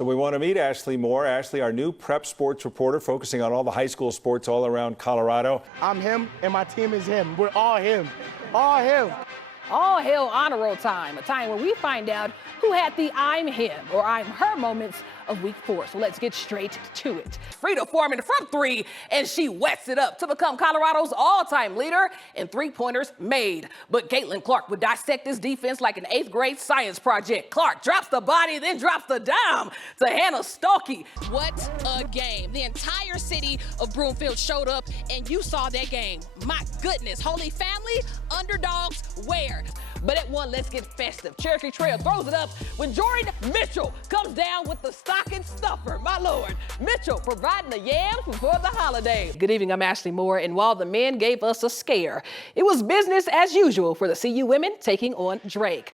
So we want to meet Ashley Moore. Ashley, our new prep sports reporter, focusing on all the high school sports all around Colorado. I'm him, and my team is him. We're all him. All him. All hail honor roll time, a time where we find out who had the I'm him or I'm her moments of week 4. So let's get straight to it. Frida Foreman from 3, and she wets it up to become Colorado's all-time leader in 3-pointers made. But Caitlin Clark would dissect this defense like an 8th grade science project. Clark drops the body, then drops the dime to Hannah Stolke. What a game. The entire city of Broomfield showed up, and you saw that game. My goodness, Holy Family, underdogs, where? But at 1, let's get festive. Cherokee Trail throws it up when Jordan Mitchell comes down with the stocking stuffer. My Lord, Mitchell providing the yams before the holidays. Good evening, I'm Ashley Moore, and while the men gave us a scare, it was business as usual for the CU women taking on Drake.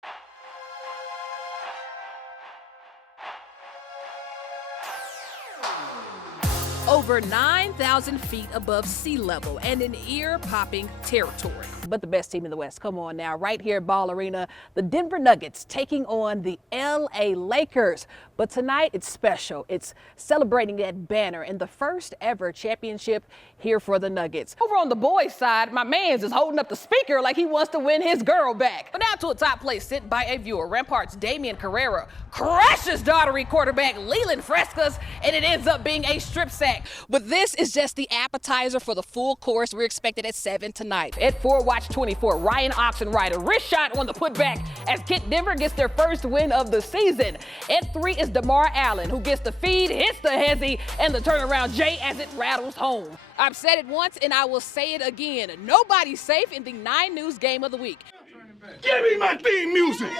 Over 9,000 feet above sea level and in ear-popping territory. But the best team in the West, come on now, right here at Ball Arena, the Denver Nuggets taking on the LA Lakers. But tonight it's special. It's celebrating that banner and the first ever championship here for the Nuggets. Over on the boys' side, my man's is holding up the speaker like he wants to win his girl back. But now to a top place sit by a viewer. Ramparts' Damian Carrera crashes Daughtery quarterback Leland Frescas, and it ends up being a strip sack. But this is just the appetizer for the full course. We're expected at 7 tonight. At 4, watch 24, Ryan Oxenrider, wrist shot on the putback as Kent Denver gets their first win of the season. At 3 is DeMar Allen, who gets the feed, hits the hezzy, and the turnaround J as it rattles home. I've said it once, and I will say it again. Nobody's safe in the 9 News game of the week. Give me my theme music.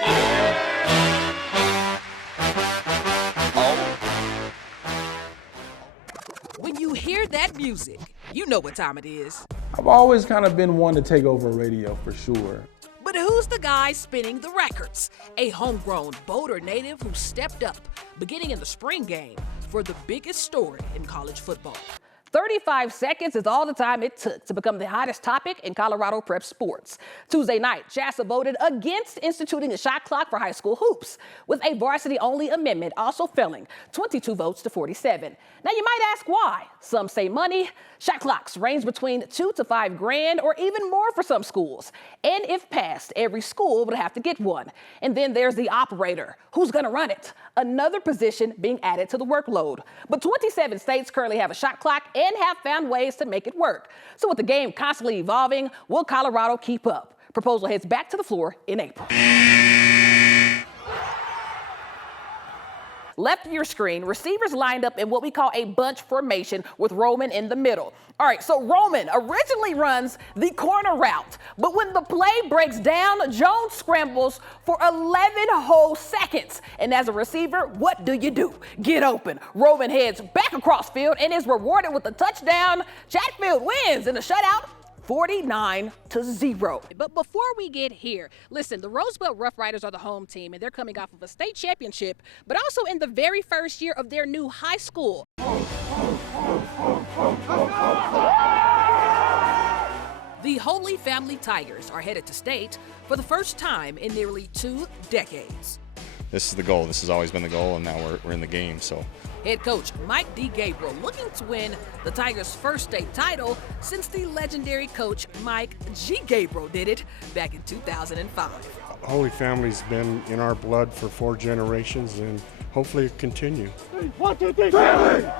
When you hear that music, you know what time it is. I've always kind of been one to take over radio for sure. But who's the guy spinning the records? A homegrown Boulder native who stepped up, beginning in the spring game, for the biggest story in college football. 35 seconds is all the time it took to become the hottest topic in Colorado prep sports. Tuesday night, JASA voted against instituting a shot clock for high school hoops, with a varsity-only amendment also failing, 22 votes to 47. Now you might ask why. Some say money. Shot clocks range between $2 to $5 grand or even more for some schools. And if passed, every school would have to get one. And then there's the operator. Who's gonna run it? Another position being added to the workload. But 27 states currently have a shot clock and have found ways to make it work. So with the game constantly evolving, will Colorado keep up? Proposal heads back to the floor in April. Left of your screen, receivers lined up in what we call a bunch formation with Roman in the middle. All right, so Roman originally runs the corner route, but when the play breaks down, Jones scrambles for 11 whole seconds. And as a receiver, what do? Get open. Roman heads back across field and is rewarded with a touchdown. Chatfield wins in a shutout, 49-0. But before we get here, listen, the Rosebud Rough Riders are the home team, and they're coming off of a state championship, but also in the very first year of their new high school. The Holy Family Tigers are headed to state for the first time in nearly 2 decades. This is the goal. This has always been the goal, and now we're in the game. So, head coach Mike D. Gabriel looking to win the Tigers' first state title since the legendary coach Mike G. Gabriel did it back in 2005. Holy Family's been in our blood for 4 generations, and hopefully it continue. 1, 2, 3, family!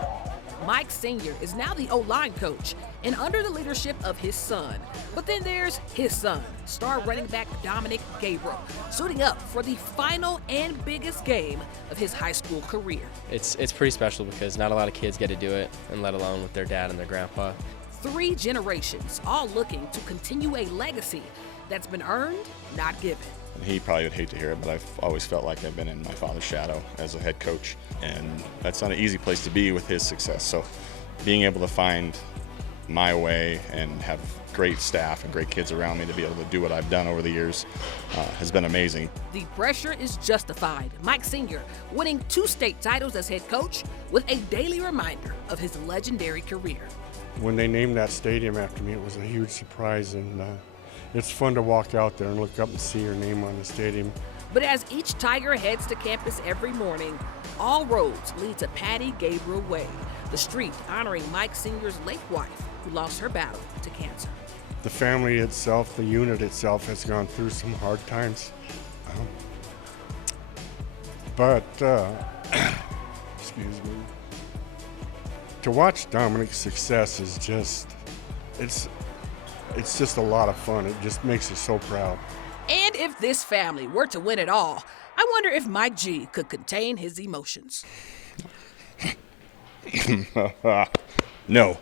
Mike Sr. is now the O-line coach and under the leadership of his son. But then there's his son, star running back Dominic Gabriel, suiting up for the final and biggest game of his high school career. It's pretty special because not a lot of kids get to do it, and let alone with their dad and their grandpa. 3 generations, all looking to continue a legacy that's been earned, not given. he probably would hate to hear it, but I've always felt like I've been in my father's shadow as a head coach, and that's not an easy place to be with his success. So being able to find my way and have great staff and great kids around me to be able to do what I've done over the years has been amazing. The pressure is justified. Mike Sr. winning 2 state titles as head coach with a daily reminder of his legendary career. When they named that stadium after me, it was a huge surprise, and it's fun to walk out there and look up and see your name on the stadium. But as each Tiger heads to campus every morning, all roads lead to Patty Gabriel Way, the street honoring Mike Sr.'s late wife who lost her battle to cancer. The family itself, the unit itself, has gone through some hard times. But, excuse me, to watch Dominic's success is just, it's just a lot of fun. It just makes us so proud. And if this family were to win it all, I wonder if Mike G could contain his emotions. No.